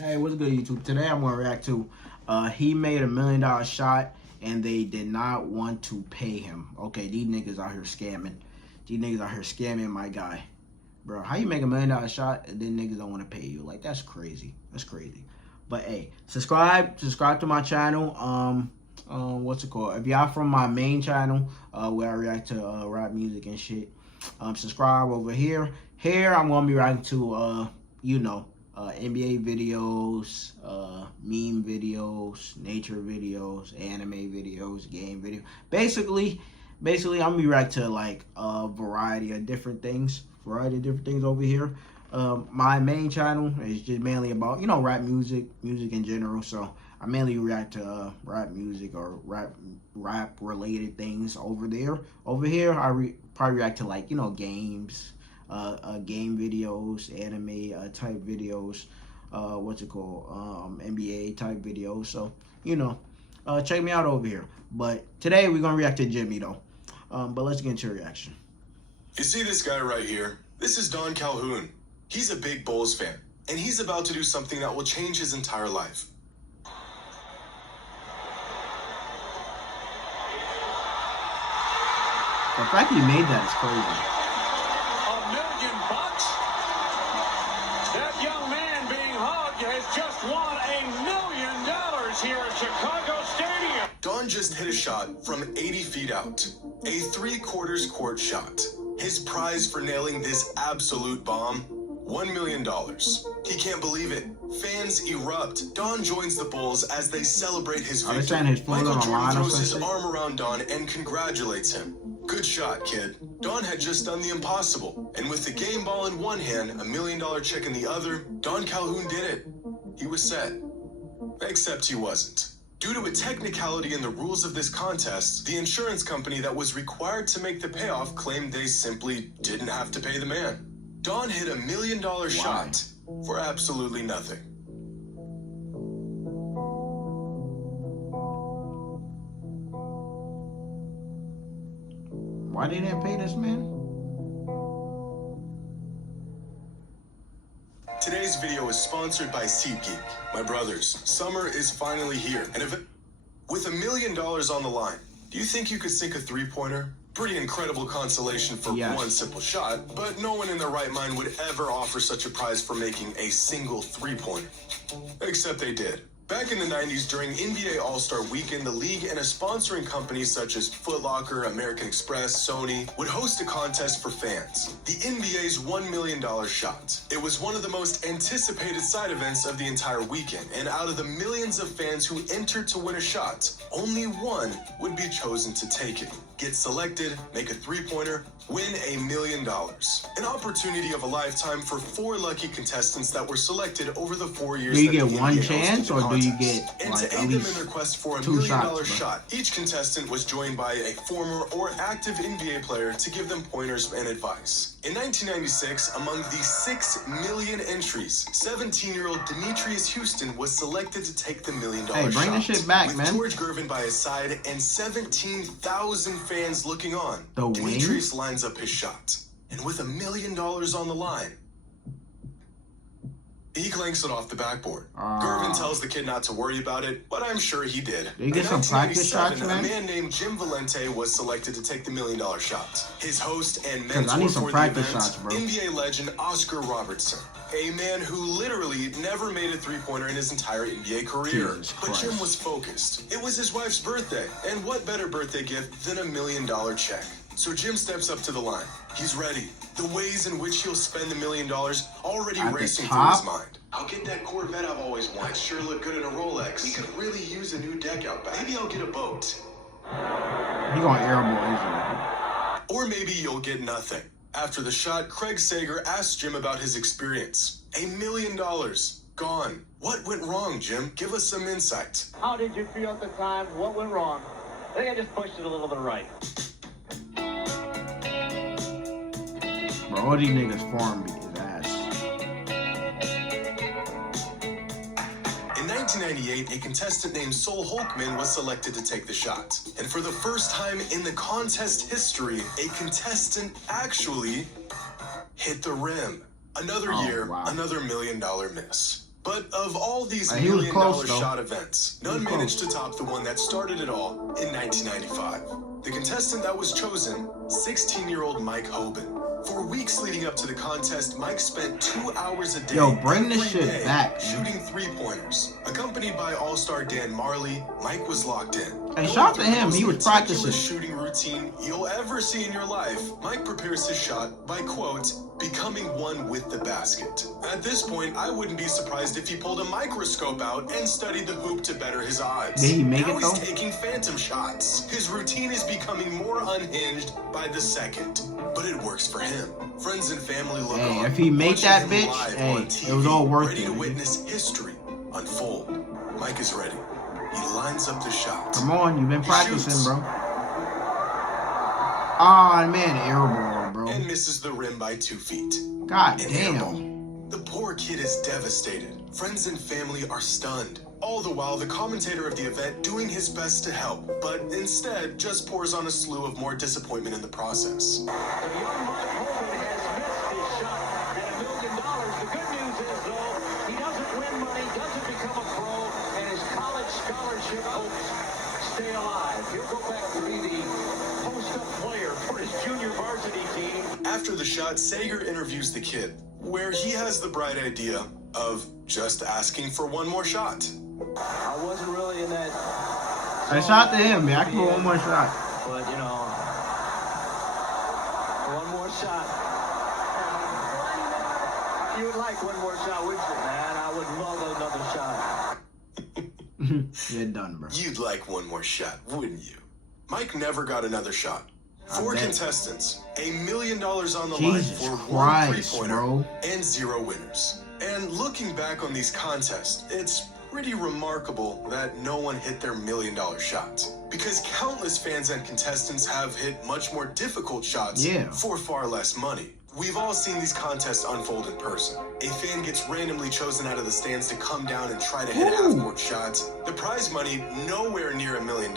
Hey, what's good, YouTube? Today I'm gonna react to he made $1 million shot and they did not want to pay him. Okay, these niggas out here scamming. These niggas out here scamming my guy. Bro, how you make $1 million shot and then niggas don't want to pay you? Like, that's crazy. That's crazy. But hey, subscribe to my channel. What's it called? If y'all from my main channel, where I react to rap music and shit, subscribe over here. Here I'm gonna be reacting to NBA videos, meme videos, nature videos, anime videos, game videos. Basically, I'm gonna be reacting to like a variety of different things over here. My main channel is just mainly about rap music in general. So I mainly react to rap music or rap related things over there. Over here, I probably react to like games. Game videos, anime type videos, NBA type videos. So check me out over here. But today we're gonna react to Jimmy though. But let's get into your reaction. You see this guy right here? This is Don Calhoun. He's a big Bulls fan, and he's about to do something that will change his entire life. The fact he made that is crazy. That young man being hugged has just won $1 million here at Chicago Stadium. Don just hit a shot from 80 feet out, a 3/4 court shot. His prize for nailing this absolute bomb, $1 million. He can't believe it. Fans erupt. Don joins the Bulls as they celebrate his victory. Michael Jordan throws his arm around Don and congratulates him. Good shot, kid. Don had just done the impossible, and with the game ball in one hand, $1 million check in the other, Don Calhoun did it. He was set. Except he wasn't. Due to a technicality in the rules of this contest, the insurance company that was required to make the payoff claimed they simply didn't have to pay the man. Don hit $1 million shot for absolutely nothing. Why they didn't pay this man? Today's video is sponsored by SeatGeek. My brothers, summer is finally here, and with $1 million on the line, do you think you could sink a three-pointer? Pretty incredible consolation for one simple shot, but no one in their right mind would ever offer such a prize for making a single three-pointer. Except they did. Back in the 90s, during NBA All-Star Weekend, the league and a sponsoring companies such as Foot Locker, American Express, Sony would host a contest for fans, the NBA's $1 million shot. It was one of the most anticipated side events of the entire weekend, and out of the millions of fans who entered to win a shot, only one would be chosen to take it. Get selected, make a three-pointer, win $1 million. An opportunity of a lifetime for 4 lucky contestants that were selected over the 4 years. Do you get one chance, or do you get and like to at aid them in least their quest for $1 2 million shots? shot, each contestant was joined by a former or active NBA player to give them pointers and advice. In 1996, among the 6 million entries, 17-year-old Demetrius Houston was selected to take the $1 million shot. Hey, bring this shit back, with man. George Gervin by his side and 17,000 fans looking on, The Demetrius lines up his shot. And with $1 million on the line, he clanks it off the backboard. Gervin tells the kid not to worry about it, but I'm sure he did. Did you get some practice shots, man? A man named Jim Valente was selected to take the $1 million shot. His host and mentor I need some for the practice event, shots, bro. NBA legend Oscar Robertson, a man who literally never made a three-pointer in his entire NBA career. But Jim was focused. It was his wife's birthday, and what better birthday gift than $1 million check? So Jim steps up to the line. He's ready. The ways in which he'll spend $1 million already racing through his mind. I'll get that Corvette I've always wanted. Sure look good in a Rolex. We could really use a new deck out back. Maybe I'll get a boat. He gonna airball easily. Or maybe you'll get nothing. After the shot, Craig Sager asked Jim about his experience. $1 million. Gone. What went wrong, Jim? Give us some insight. How did you feel at the time? What went wrong? I think I just pushed it a little bit right. Bro, all these niggas farm beat his ass. In 1998, a contestant named Sol Holkman was selected to take the shot. And for the first time in the contest history, a contestant actually hit the rim. Another year, another $1 million miss. But of all these He was million-dollar close, though. shot events, none managed to top the one that started it all in 1995. The contestant that was chosen, 16-year-old Mike Hoban. For weeks leading up to the contest, Mike spent 2 hours a day, Yo, bring this every shit day, back, man. shooting three-pointers. Accompanied by All-Star Dan Marley, Mike was locked in. And shout to him, he was Most practicing. meticulous shooting routine you'll ever see in your life. Mike prepares his shot by, quote, becoming one with the basket. At this point, I wouldn't be surprised if he pulled a microscope out and studied the hoop to better his eyes. Did he make now it, though? he's taking phantom shots. His routine is becoming more unhinged by the second. But it works for him. Friends and family look Hey, on, if he made watching that him bitch, live hey, on it TV, was all worth ready it, to nigga. witness history unfold. Mike is ready. He lines up the shot. Come on, you've been He practicing, shoots. bro. Ah, man, airball, bro. And misses the rim by 2 feet. God An damn. airball. The poor kid is devastated. Friends and family are stunned. All the while, the commentator of the event doing his best to help, but instead just pours on a slew of more disappointment in the process. The young Mike Hoban has missed his shot at $1 million. The good news is, though, he doesn't win money, doesn't become a pro, and his college scholarship hopes stay alive. He'll go back to be the post-up player for his junior varsity team. After the shot, Sager interviews the kid, where he has the bright idea of just asking for one more shot. I wasn't really in that. I shot to him, man. I can put one more shot. But, you know, one more shot. You would like one more shot, wouldn't you? Man, I would love another shot. You're done, bro. You'd like one more shot, wouldn't you? Mike never got another shot. I 4 bet. contestants, $1 million on the Jesus line for Christ, one three-pointer bro. and 0 winners. And looking back on these contests, it's pretty remarkable that no one hit their $1 million shot. Because countless fans and contestants have hit much more difficult shots Yeah. for far less money. We've all seen these contests unfold in person. A fan gets randomly chosen out of the stands to come down and try to hit a Ooh. half-court shot. The prize money, nowhere near $1 million.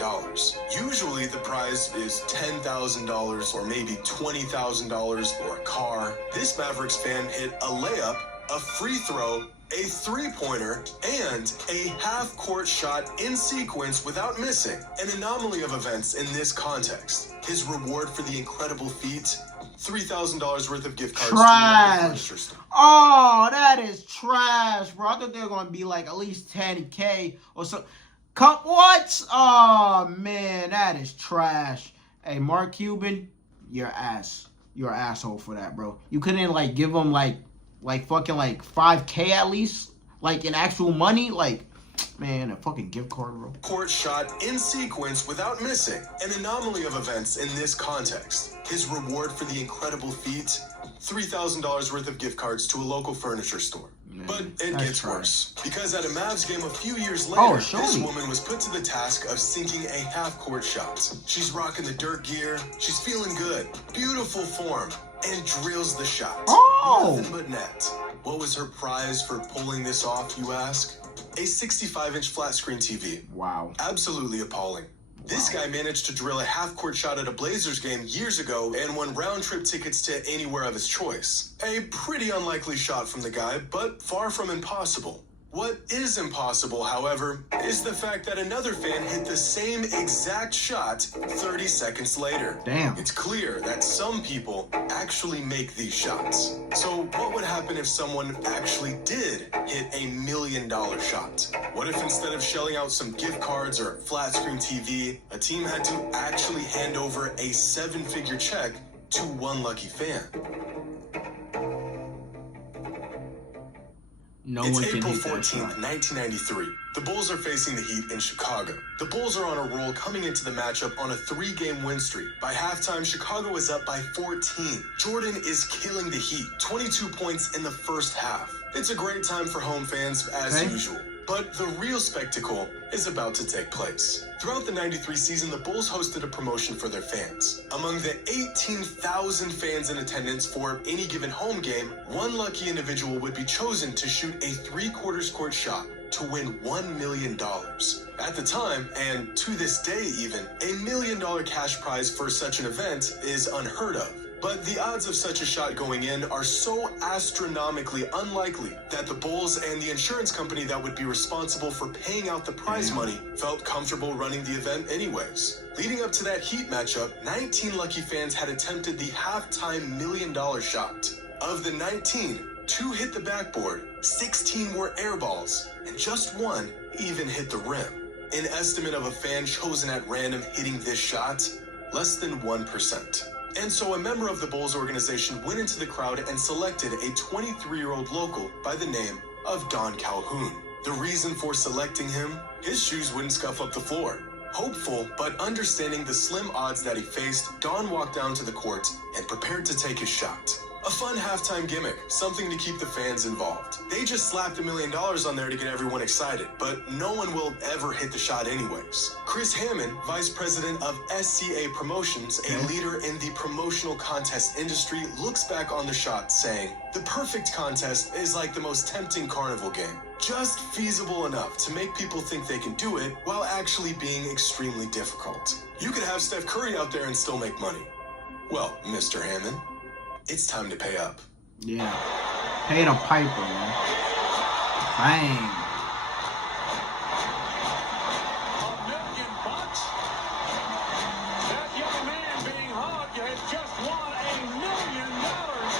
Usually the prize is $10,000 or maybe $20,000 or a car. This Mavericks fan hit a layup, a free throw, a three-pointer, and a half-court shot in sequence without missing. An anomaly of events in this context. His reward for the incredible feat, $3,000 worth of gift cards to Trash. the furniture store. Oh, that is trash, bro. I thought they were gonna be like at least 10K or so. Come what? Oh man, that is trash. Hey, Mark Cuban, you're ass. You're an asshole for that, bro. You couldn't like give him like fucking like 5K at least, like in actual money, like. Man, a fucking gift card, bro. Court shot in sequence without missing. An anomaly of events in this context. His reward for the incredible feat, $3,000 worth of gift cards to a local furniture store. Man, But it that's gets trash. worse. Because at a Mavs game a few years Oh, later, show this me. woman was put to the task of sinking a half-court shot. She's rocking the dirt gear. She's feeling good. Beautiful form. And drills the shot. Oh! Nothing but net. What was her prize for pulling this off, you ask? A 65-inch flat screen TV. Wow. Absolutely appalling. This guy managed to drill a half-court shot at a Blazers game years ago and won round-trip tickets to anywhere of his choice. A pretty unlikely shot from the guy, but far from impossible. What is impossible, however, is the fact that another fan hit the same exact shot 30 seconds later. Damn. It's clear that some people actually make these shots. So what would happen if someone actually did hit a $1 million shot? What if instead of shelling out some gift cards or flat screen TV, a team had to actually hand over a 7-figure check to one lucky fan? No It's one can April hit that 14th, shot. 1993. The Bulls are facing the Heat in Chicago. The Bulls are on a roll coming into the matchup on a 3-game win streak. By halftime, Chicago is up by 14. Jordan is killing the Heat, 22 points in the first half. It's a great time for home fans as Okay. usual. But the real spectacle is about to take place. Throughout the 93 season, the Bulls hosted a promotion for their fans. Among the 18,000 fans in attendance for any given home game, one lucky individual would be chosen to shoot a 3/4 court shot to win $1 million. At the time, and to this day even, a $1 million cash prize for such an event is unheard of. But the odds of such a shot going in are so astronomically unlikely that the Bulls and the insurance company that would be responsible for paying out the prize money felt comfortable running the event anyways. Leading up to that Heat matchup, 19 lucky fans had attempted the halftime $1 million shot. Of the 19, 2 hit the backboard, 16 were air balls, and just 1 even hit the rim. An estimate of a fan chosen at random hitting this shot, less than 1%. And so a member of the Bulls organization went into the crowd and selected a 23-year-old local by the name of Don Calhoun. The reason for selecting him? His shoes wouldn't scuff up the floor. Hopeful, but understanding the slim odds that he faced, Don walked down to the court and prepared to take his shot. A fun halftime gimmick, something to keep the fans involved. They just slapped $1 million on there to get everyone excited, but no one will ever hit the shot anyways. Chris Hammond, vice president of SCA Promotions, a leader in the promotional contest industry, looks back on the shot saying, "The perfect contest is like the most tempting carnival game. Just feasible enough to make people think they can do it while actually being extremely difficult. You could have Steph Curry out there and still make money." Well, Mr. Hammond, it's time to pay up. Yeah. Pay the piper, man. Bang. $1 million bucks? That young man being hugged has just won $1 million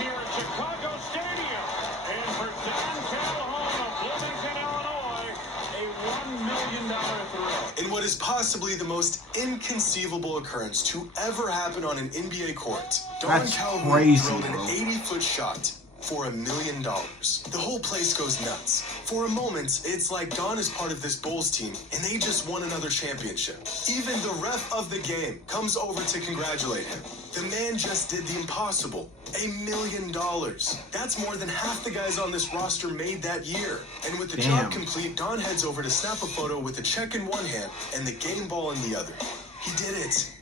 here at Chicago Stadium. And for Don Calhoun of Bloomington, Illinois, a $1 million thrill. In what is possibly the most inconceivable occurrence to ever happen on an NBA court, Don That's Calhoun crazy, drilled an bro. 80-foot shot for $1 million. The whole place goes nuts. For a moment, it's like Don is part of this Bulls team and they just won another championship. Even the ref of the game comes over to congratulate him. The man just did the impossible. $1 million. That's more than half the guys on this roster made that year. And with the job complete, Don heads over to snap a photo with the check in one hand and the game ball in the other. He did it.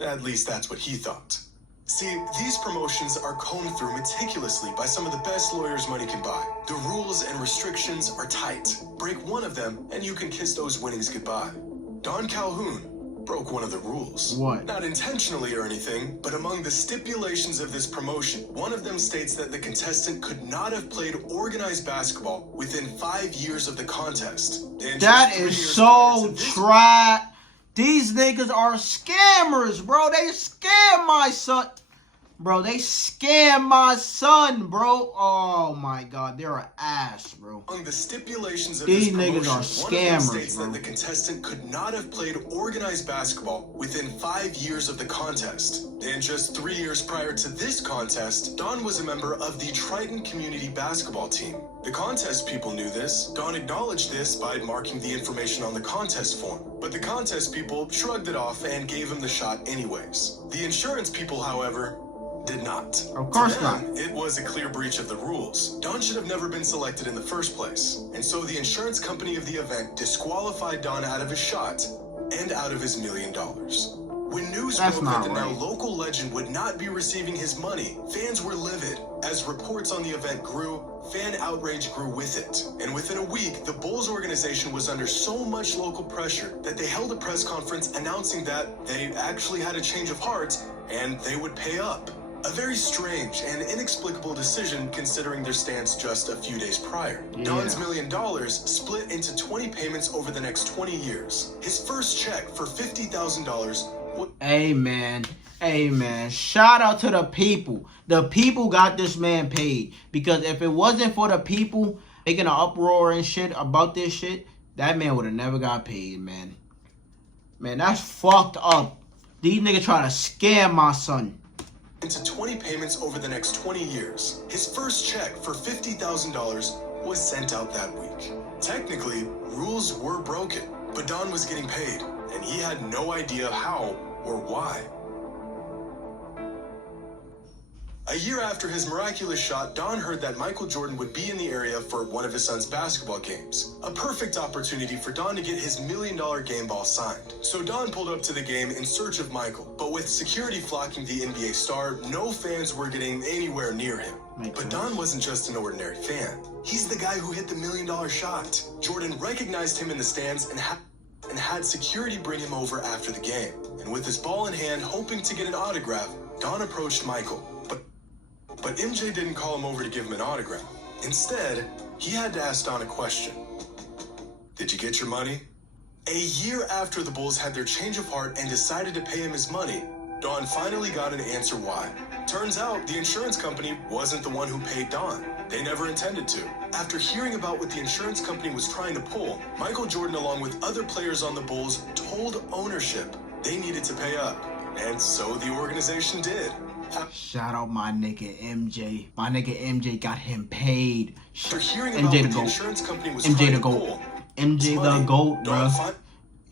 At least that's what he thought. See, these promotions are combed through meticulously by some of the best lawyers money can buy. The rules and restrictions are tight. Break one of them, and you can kiss those winnings goodbye. Don Calhoun broke one of the rules. What? Not intentionally or anything, but among the stipulations of this promotion, one of them states that the contestant could not have played organized basketball within 5 years of the contest. And That just 3 is years so prior to this trash. These niggas are scammers, bro. They scam my son. Bro, they scam my son, bro. Oh my god, they're an ass, bro. Among the stipulations of These this promotion, niggas are one of them scammers, states bro. that the contestant could not have played organized basketball within 5 years of the contest. And just 3 years prior to this contest, Don was a member of the Triton Community Basketball team. The contest people knew this. Don acknowledged this by marking the information on the contest form. But the contest people shrugged it off and gave him the shot anyways. The insurance people, however, did not. Of course To them, not. It was a clear breach of the rules. Don should have never been selected in the first place. And so the insurance company of the event disqualified Don out of his shot and out of his $1 million. When news That's broke that not the now right. local legend would not be receiving his money, fans were livid. As reports on the event grew, fan outrage grew with it. And within a week, the Bulls organization was under so much local pressure that they held a press conference announcing that they actually had a change of heart and they would pay up. A very strange and inexplicable decision considering their stance just a few days prior. Don's $1 million split into 20 payments over the next 20 years. His first check for $50,000 Amen. Amen. Shout out to the people. The people got this man paid. Because if it wasn't for the people making an uproar and shit about this shit, that man would have never got paid, man. Man, that's fucked up. These niggas trying to scam my son. into 20 payments over the next 20 years. His first check for $50,000 was sent out that week. Technically, rules were broken, but Don was getting paid, and he had no idea how or why. A year after his miraculous shot, Don heard that Michael Jordan would be in the area for one of his son's basketball games. A perfect opportunity for Don to get his $1 million game ball signed. So Don pulled up to the game in search of Michael, but with security flocking the NBA star, no fans were getting anywhere near him. But Don wasn't just an ordinary fan. He's the guy who hit the $1 million shot. Jordan recognized him in the stands and and had security bring him over after the game. And with his ball in hand, hoping to get an autograph, Don approached Michael. But MJ didn't call him over to give him an autograph. Instead, he had to ask Don a question. Did you get your money? A year after the Bulls had their change of heart and decided to pay him his money, Don finally got an answer why. Turns out the insurance company wasn't the one who paid Don. They never intended to. After hearing about what the insurance company was trying to pull, Michael Jordan, along with other players on the Bulls, told ownership they needed to pay up. And so the organization did. Shout out my nigga MJ. My nigga MJ got him paid. After hearing about MJ what the the GOAT. insurance company was MJ trying the to GOAT. pull, MJ the money, GOAT, Don bruh.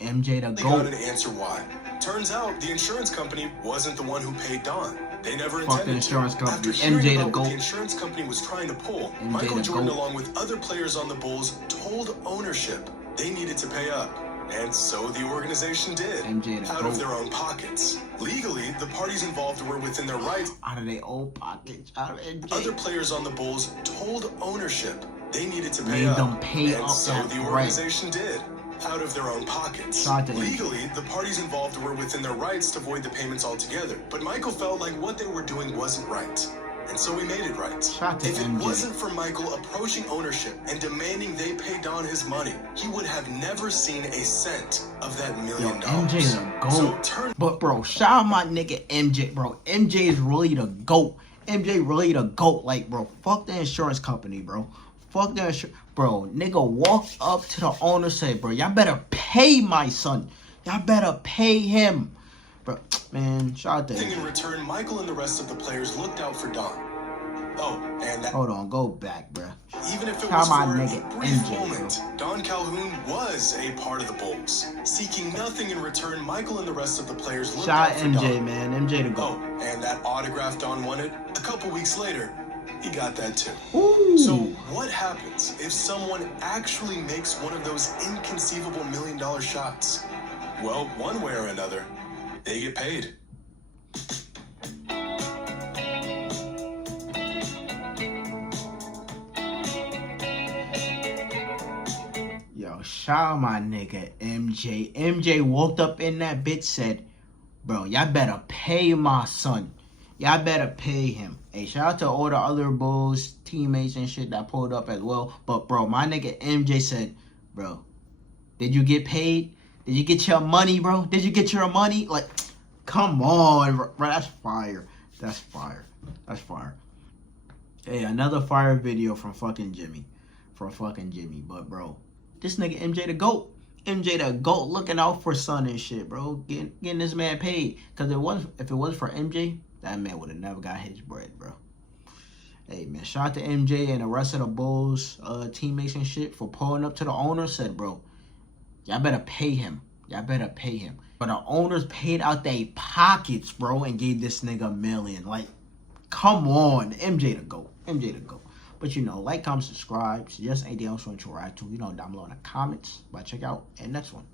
MJ the finally got an GOAT. answer why. Turns out the insurance company wasn't the one who paid Don. They never Fuck intended the insurance to. company. After hearing MJ the about what GOAT. the insurance company was trying to pull, MJ Michael the Jordan, GOAT. along with other players on the Bulls, told ownership they needed to pay up. And so the organization did, MJ the out GOAT. of their own pockets. Legally, the parties involved were within their rights. Out of their old pockets. Out of MJ. Other players on the Bulls told ownership they needed to pay Made up. them pay and up so that the rent. organization did, out of their own pockets. Shout to MJ. Legally, the parties involved were within their rights to void the payments altogether. But Michael felt like what they were doing wasn't right. And so we made it right. Shout to If it MJ. wasn't for Michael approaching ownership and demanding they pay Don his money, he would have never seen a cent of that $1 Yo, million. MJ the GOAT. So turn But bro, shout out my nigga MJ, bro. MJ is really the GOAT. MJ really the GOAT. Like, bro, fuck the insurance company, bro. Fuck the insurance. Bro, nigga walked up to the owner, said, bro, y'all better pay my son. Y'all better pay him. Bro, man, shout out to in MJ. return, Michael and the rest of the players looked out for Don. Oh, and that. Hold on, go back, bro. Even if it Shout was out for my a nigga brief MJ, moment, Don Calhoun was a part of the Bulls. Seeking nothing in return, Michael and the rest of the players looked Shout out out for MJ, Don. man. MJ the GOAT. Oh, and that autograph Don wanted, a couple weeks later, he got that too. Ooh. So what happens if someone actually makes one of those inconceivable $1 million shots? Well, one way or another, they get paid. Yo, shout out my nigga MJ. MJ walked up in that bitch, said, bro, y'all better pay my son. Y'all better pay him. Hey, shout out to all the other Bulls teammates and shit that pulled up as well. But bro, my nigga MJ said, bro, did you get paid? Did you get your money, bro? Did you get your money? Like, come on, bro. That's fire. That's fire. That's fire. Hey, another fire video from fucking Jimmy. But bro, this nigga MJ the GOAT. MJ the GOAT looking out for son and shit, bro. Getting this man paid. Cause if it wasn't for MJ, that man would have never got his bread, bro. Hey man, shout out to MJ and the rest of the Bulls teammates and shit for pulling up to the owner. Said, bro, y'all better pay him. Y'all better pay him. But the owners paid out their pockets, bro, and gave this nigga $1 million. Like, come on. MJ the GOAT. MJ the GOAT. But you know, like, comment, subscribe. Suggest anything else you want to react to. You know, down below in the comments. But check out and next one.